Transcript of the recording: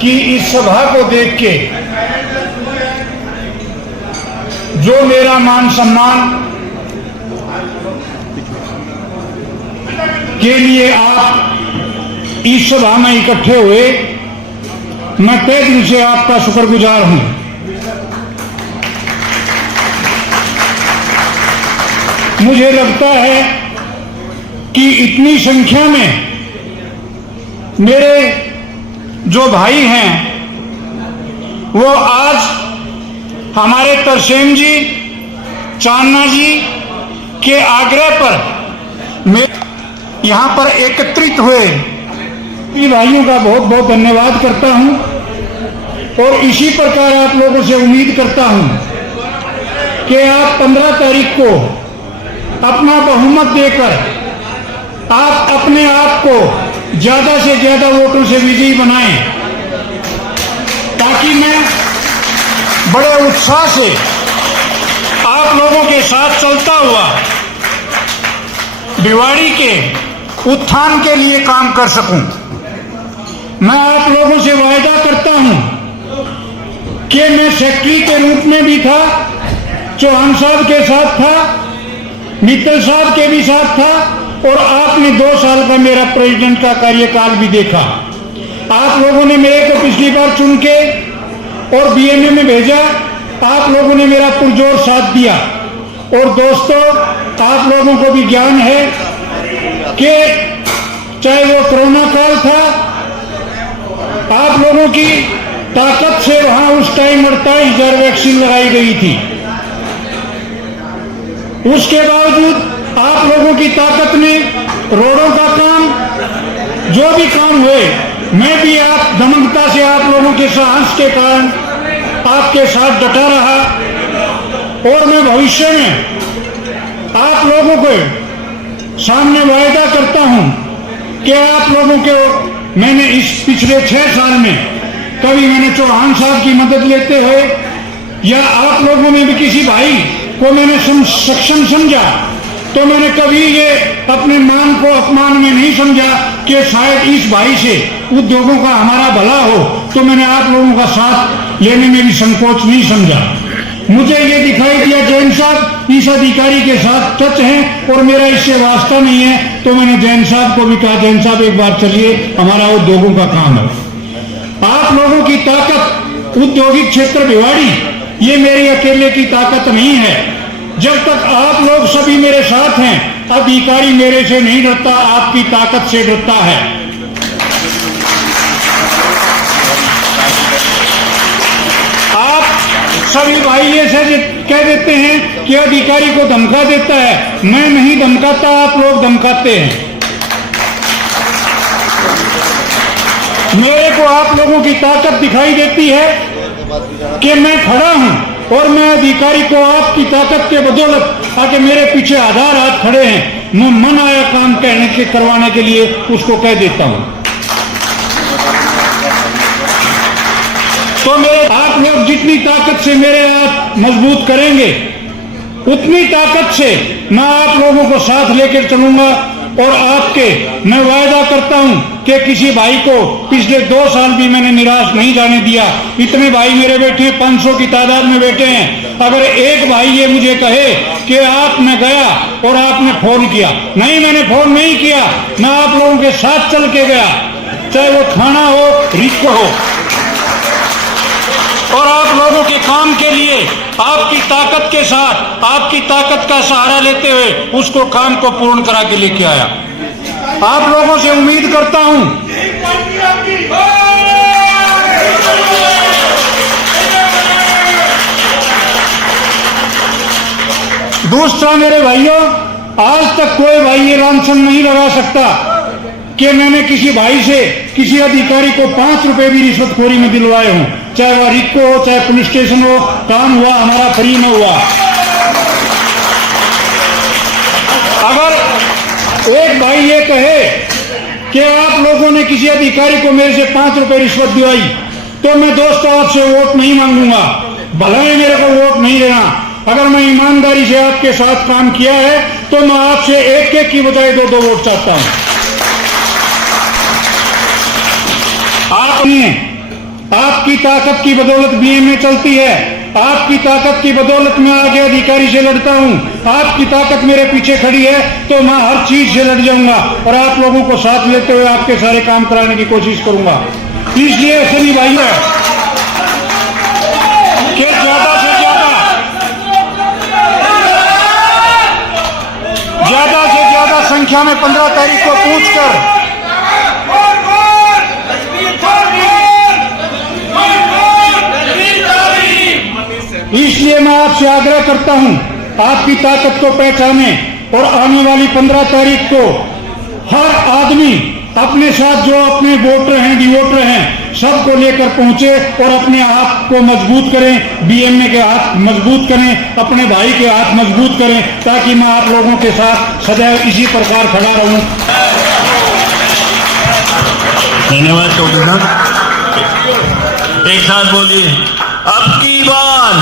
कि इस सभा को देख के जो मेरा मान सम्मान के लिए आप इस सभा में इकट्ठे हुए, मैं तहे दिल से आपका शुक्रगुजार हूं। मुझे लगता है कि इतनी संख्या में मेरे जो भाई हैं वो आज हमारे तरसेम जी, चांदना जी के आग्रह पर मैं यहाँ पर एकत्रित हुए भाइयों का बहुत बहुत धन्यवाद करता हूँ और इसी प्रकार आप लोगों से उम्मीद करता हूँ कि आप 15 तारीख को अपना बहुमत देकर आप अपने आप को ज्यादा से ज्यादा वोटों से विजयी बनाएं, ताकि मैं बड़े उत्साह से आप लोगों के साथ चलता हुआ भिवाड़ी के उत्थान के लिए काम कर सकूं। मैं आप लोगों से वायदा करता हूं कि मैं सेक्रेटरी के रूप में भी था, चौहान साहब के साथ था, मित्तल साहब के भी साथ था और आपने 2 साल का मेरा प्रेसिडेंट का कार्यकाल भी देखा। आप लोगों ने मेरे को पिछली बार चुन के और बीएमए में भेजा, आप लोगों ने मेरा पुरजोर साथ दिया। और दोस्तों, आप लोगों को भी ज्ञान है कि चाहे वो कोरोना काल था, आप लोगों की ताकत से वहां उस टाइम 48,000 वैक्सीन लगाई गई थी। उसके बावजूद आप लोगों की ताकत ने रोडों का काम, जो भी काम हुए, मैं भी आप दमनता से आप लोगों के साहस के कारण आपके साथ डटा रहा और मैं भविष्य में आप लोगों को सामने वायदा करता हूं कि आप लोगों को मैंने इस पिछले 6 साल में कभी मैंने चौहान साहब की मदद लेते हुए या आप लोगों में भी किसी भाई को मैंने सक्षम समझा तो मैंने कभी ये अपने मान को अपमान में नहीं समझा कि शायद इस भाई से उद्योगों का हमारा भला हो, तो मैंने आप लोगों का साथ लेने में भी संकोच नहीं समझा। मुझे ये दिखाई दिया जैन साहब इस अधिकारी के साथ टच हैं और मेरा इससे वास्ता नहीं है, तो मैंने जैन साहब को भी कहा, जैन साहब एक बार चलिए, हमारा उद्योगों का काम है। आप लोगों की ताकत औद्योगिक क्षेत्र भिवाड़ी ये मेरी अकेले की ताकत नहीं है। जब तक आप लोग सभी मेरे साथ हैं, अधिकारी मेरे से नहीं डरता, आपकी ताकत से डरता है। आप सभी भाई ये से कह देते हैं कि अधिकारी को धमका देता है, मैं नहीं धमकाता, आप लोग धमकाते हैं। मेरे को आप लोगों की ताकत दिखाई देती है कि मैं खड़ा हूं और मैं अधिकारी को आपकी ताकत के बदौलत आके मेरे पीछे आधार हाथ खड़े हैं, मैं मन आया काम कहने के करवाने के लिए उसको कह देता हूं। तो मेरे आप लोग जितनी ताकत से मेरे हाथ मजबूत करेंगे, उतनी ताकत से मैं आप लोगों को साथ लेकर चलूंगा। और आपके मैं वायदा करता हूं कि किसी भाई को पिछले 2 साल भी मैंने निराश नहीं जाने दिया। इतने भाई मेरे बैठे हैं, 500 की तादाद में बैठे हैं। अगर एक भाई ये मुझे कहे कि आपने गया और आपने फोन किया, नहीं मैंने फोन नहीं किया, मैं आप लोगों के साथ चल के गया, चाहे वो थाना हो, रिस्क हो, और आप लोगों के काम के लिए आपकी ताकत के साथ, आपकी ताकत का सहारा लेते हुए उसको काम को पूर्ण करा के लेके आया। आप लोगों से उम्मीद करता हूं दूसरा, मेरे भाइयों, आज तक कोई भाई ये लांछन नहीं लगा सकता कि मैंने किसी भाई से, किसी अधिकारी को 5 रुपए भी रिश्वतखोरी में दिलवाए हों, चाहे वह रिक्को हो, चाहे पुलिस स्टेशन हो, काम हुआ हमारा फ्री में हुआ। अगर एक भाई ये कहे कि आप लोगों ने किसी अधिकारी को मेरे से 5 रुपए रिश्वत दिलाई, तो मैं दोस्तों आपसे वोट नहीं मांगूंगा, भला ही मेरे को वोट नहीं देना। अगर मैं ईमानदारी से आपके साथ काम किया है तो मैं आपसे एक की बजाय 2 वोट चाहता हूं। आपने आपकी ताकत की बदौलत बीएमए चलती है। आपकी ताकत की बदौलत मैं आगे अधिकारी से लड़ता हूं। आपकी ताकत मेरे पीछे खड़ी है तो मैं हर चीज से लड़ जाऊंगा और आप लोगों को साथ लेते हुए आपके सारे काम कराने की कोशिश करूंगा। इसलिए सभी भाइयों कि ज्यादा से ज्यादा संख्या में 15 तारीख को पूछकर इसलिए मैं आपसे आग्रह करता हूं, आपकी ताकत को पहचाने और आने वाली 15 तारीख को हर आदमी अपने साथ जो अपने वोटर हैं, डिवोटर हैं, सबको लेकर पहुंचे और अपने हाथ को मजबूत करें, बीएमए के हाथ मजबूत करें, अपने भाई के हाथ मजबूत करें, ताकि मैं आप लोगों के साथ सदैव इसी प्रकार खड़ा रहूं। धन्यवाद चौधरी साहब। एक साथ बोलिए, अब की बार